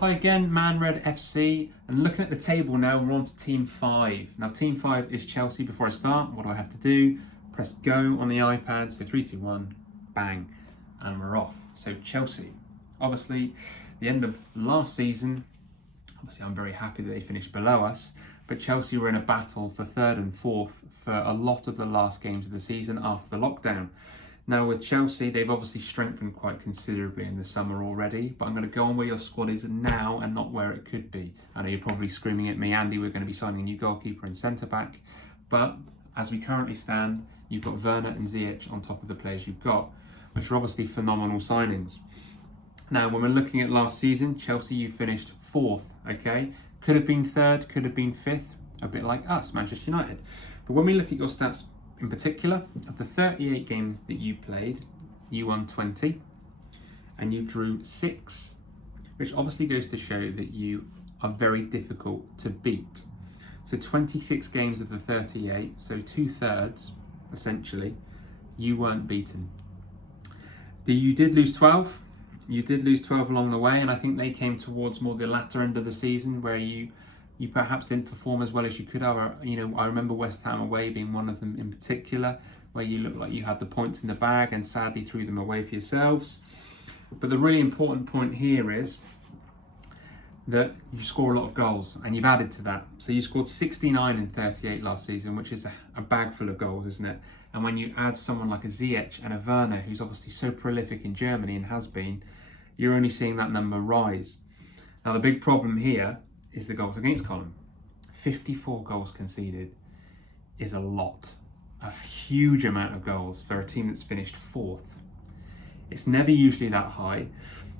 Hi again, manredFC, and looking at the table now, we're on to Team 5. Now Team 5 is Chelsea. Before I start, what do I have to do? Press go on the iPad, so 3, 2, 1, bang, and we're off. So Chelsea, obviously the end of last season, obviously I'm very happy that they finished below us, but Chelsea were in a battle for third and fourth for a lot of the last games of the season after the lockdown. Now with Chelsea, they've obviously strengthened quite considerably in the summer already, but I'm going to go on where your squad is now and not where it could be. I know you're probably screaming at me, Andy, we're going to be signing a new goalkeeper and centre-back, but as we currently stand, you've got Werner and Ziyech on top of the players you've got, which are obviously phenomenal signings. Now, when we're looking at last season, Chelsea, you finished fourth, okay? Could have been third, could have been fifth, a bit like us, Manchester United. But when we look at your stats in particular, of the 38 games that you played, you won 20 and you drew 6, which obviously goes to show that you are very difficult to beat. So 26 games of the 38, so 2/3 essentially, you weren't beaten. You did lose 12. You did lose 12 along the way, and I think they came towards more the latter end of the season where you perhaps didn't perform as well as you could have. I remember West Ham away being one of them in particular, where you looked like you had the points in the bag and sadly threw them away for yourselves. But the really important point here is that you score a lot of goals, and you've added to that. So you scored 69 in 38 last season, which is a bag full of goals, isn't it? And when you add someone like a Ziyech and a Werner, who's obviously so prolific in Germany and has been, you're only seeing that number rise. Now the big problem here is the goals against column. 54 goals conceded is a lot, a huge amount of goals for a team that's finished fourth. It's never usually that high,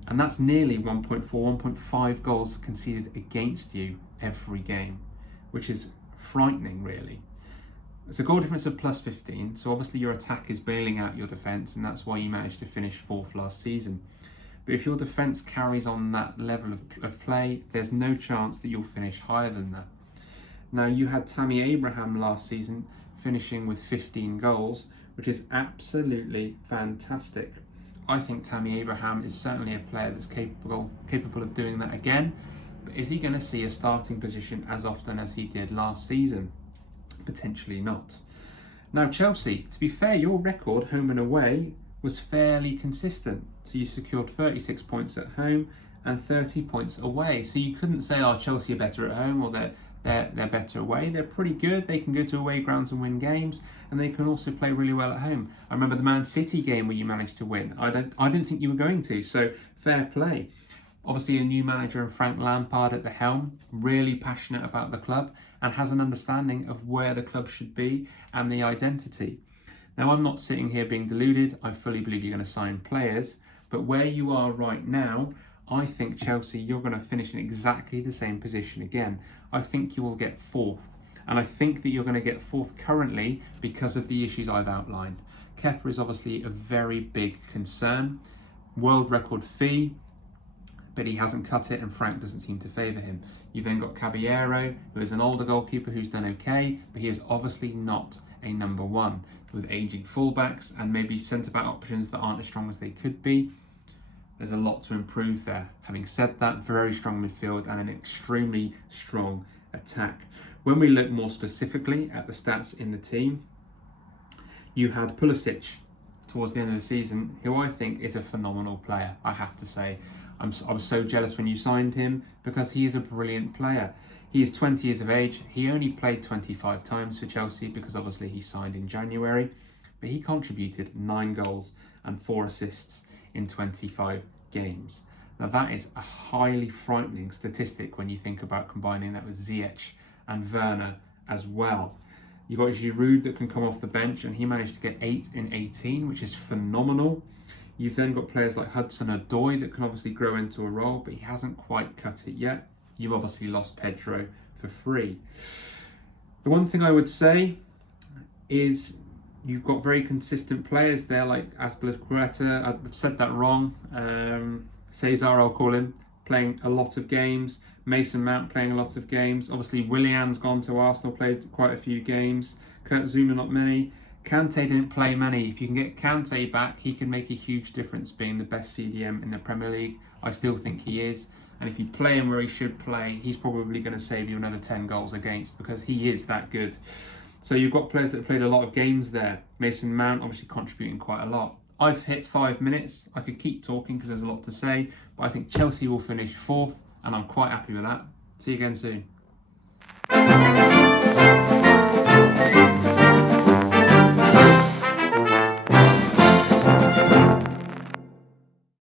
and that's nearly 1.4, 1.5 goals conceded against you every game, which is frightening really. It's a goal difference of plus 15, so obviously your attack is bailing out your defence, and that's why you managed to finish fourth last season. But if your defence carries on that level of play, there's no chance that you'll finish higher than that. Now, you had Tammy Abraham last season finishing with 15 goals, which is absolutely fantastic. I think Tammy Abraham is certainly a player that's capable of doing that again. But is he going to see a starting position as often as he did last season? Potentially not. Now, Chelsea, to be fair, your record home and away was fairly consistent. So you secured 36 points at home and 30 points away. So you couldn't say, oh, Chelsea are better at home or they're better away. They're pretty good. They can go to away grounds and win games, and they can also play really well at home. I remember the Man City game where you managed to win. I didn't think you were going to, so fair play. Obviously a new manager in Frank Lampard at the helm, really passionate about the club and has an understanding of where the club should be and the identity. Now, I'm not sitting here being deluded. I fully believe you're going to sign players. But where you are right now, I think Chelsea, you're going to finish in exactly the same position again. I think you will get fourth. And I think that you're going to get fourth currently because of the issues I've outlined. Kepa is obviously a very big concern. World record fee, but he hasn't cut it and Frank doesn't seem to favour him. You've then got Caballero, who is an older goalkeeper who's done okay, but he is obviously not a number one. With aging fullbacks and maybe centre-back options that aren't as strong as they could be, there's a lot to improve there. Having said that, very strong midfield and an extremely strong attack. When we look more specifically at the stats in the team, you had Pulisic towards the end of the season, who I think is a phenomenal player, I have to say. I was so jealous when you signed him because he is a brilliant player. He is 20 years of age. He only played 25 times for Chelsea because obviously he signed in January, but he contributed 9 goals and 4 assists in 25 games. Now that is a highly frightening statistic when you think about combining that with Ziyech and Werner as well. You've got Giroud that can come off the bench, and he managed to get 8 in 18, which is phenomenal. You've then got players like Hudson-Odoi that can obviously grow into a role, but he hasn't quite cut it yet. You've obviously lost Pedro for free. The one thing I would say is you've got very consistent players there like Azpilicueta, I've said that wrong, Cesar I'll call him, playing a lot of games. Mason Mount playing a lot of games. Obviously Willian's gone to Arsenal, played quite a few games. Kurt Zuma not many. Kante didn't play many. If you can get Kante back, he can make a huge difference being the best CDM in the Premier League. I still think he is. And if you play him where he should play, he's probably going to save you another 10 goals against, because he is that good. So you've got players that have played a lot of games there. Mason Mount obviously contributing quite a lot. I've hit 5 minutes. I could keep talking because there's a lot to say, but I think Chelsea will finish 4th, and I'm quite happy with that. See you again soon.